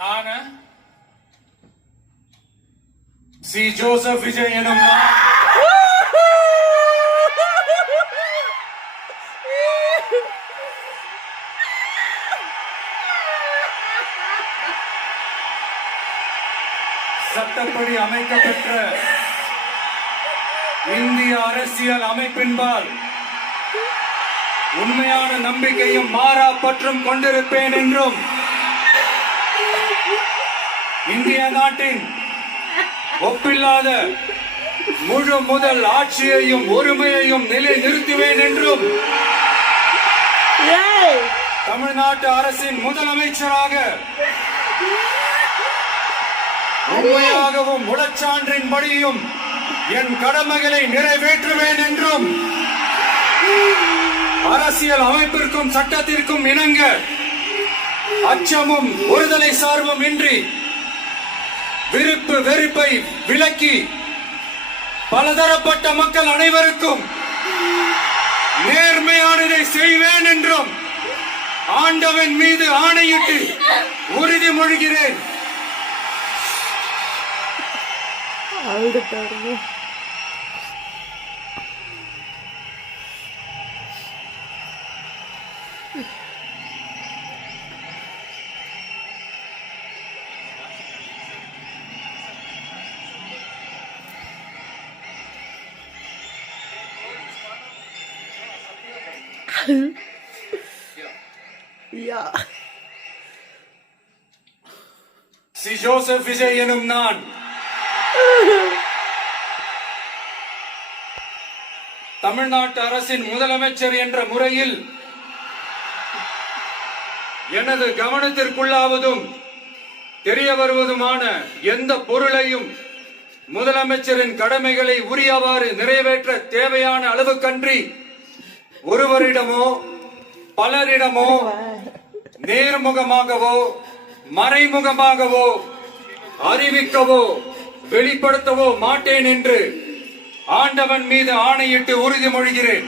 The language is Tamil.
நானு சி ஜோசப் விஜய் எனும் சட்டப்படி அமைக்கப்பெற்ற இந்திய அரசியல் அமைப்பின்பால் உண்மையான நம்பிக்கையும் மாறா பற்றும் கொண்டிருப்பேன் என்றும் இந்திய நாட்டின் ஒப்பில்லாத முழு முதல் ஆட்சியையும் ஒருமையையும் நிலை நிறுத்துவேன் என்றும் தமிழ்நாட்டு அரசின் முதலமைச்சராக உண்மையாகவும் முழச்சான்றின்படியும் என் கடமைகளை நிறைவேற்றுவேன் என்றும் அரசியல் அமைப்பிற்கும் சட்டத்திற்கும் இணங்க அச்சமும் ஒருதலை சார்பும் இன்றி விருப்பு வெறுப்பை விலக்கி பலதரப்பட்ட மக்கள் அனைவருக்கும் நேர்மையானதை செய்வேன் என்றும் ஆண்டவன் மீது ஆணையிட்டு உறுதிமொழிகிறேன். சி ஜோசப் விஜய் எனும் நான் தமிழ்நாட்டு அரசின் முதலமைச்சர் என்ற முறையில் எனது கவனத்திற்குள்ளாவதும் தெரிய வருவதுமான எந்த பொருளையும் முதலமைச்சரின் கடமைகளை உரியவாறு நிறைவேற்ற தேவையான அளவுக்கன்றி ஒருவரிடமோ பலரிடமோ நேர்முகமாகவோ மறைமுகமாகவோ அறிவிக்கவோ வெளிப்படுத்தவோ மாட்டேன் என்று ஆண்டவன் மீது ஆணையிட்டு உறுதிமொழிகிறேன்.